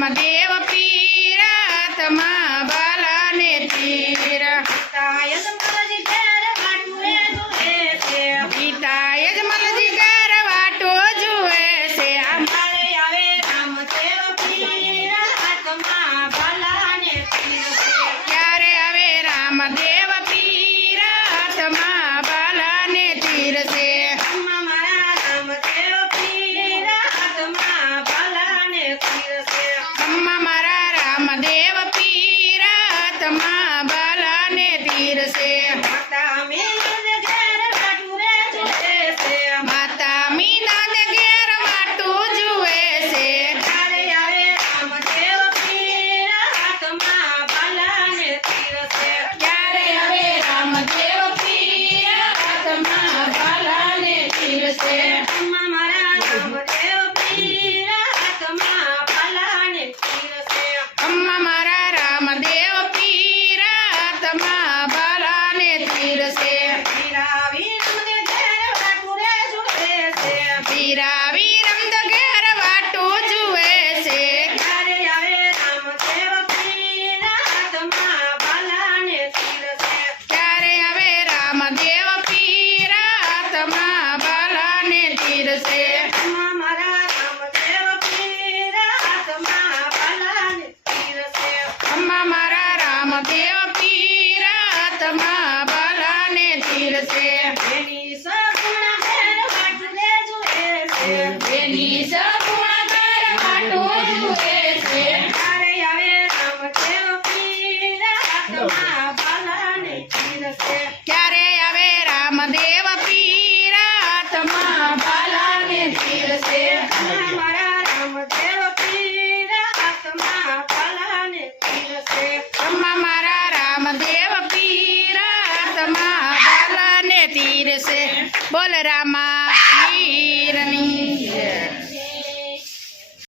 Ramadeva P mamá. Rama મારા રામદેવ પીરાતમાં બાલાને તીરશે એની સગુણ ઘેર વાટલે જુએ છે. છે. મારે આવે રામદેવ પીરાતમાં બાલાને તીરશે ક્યારે આવે રામદેવ પીરાતમાં બાલાને મારા Bolerama!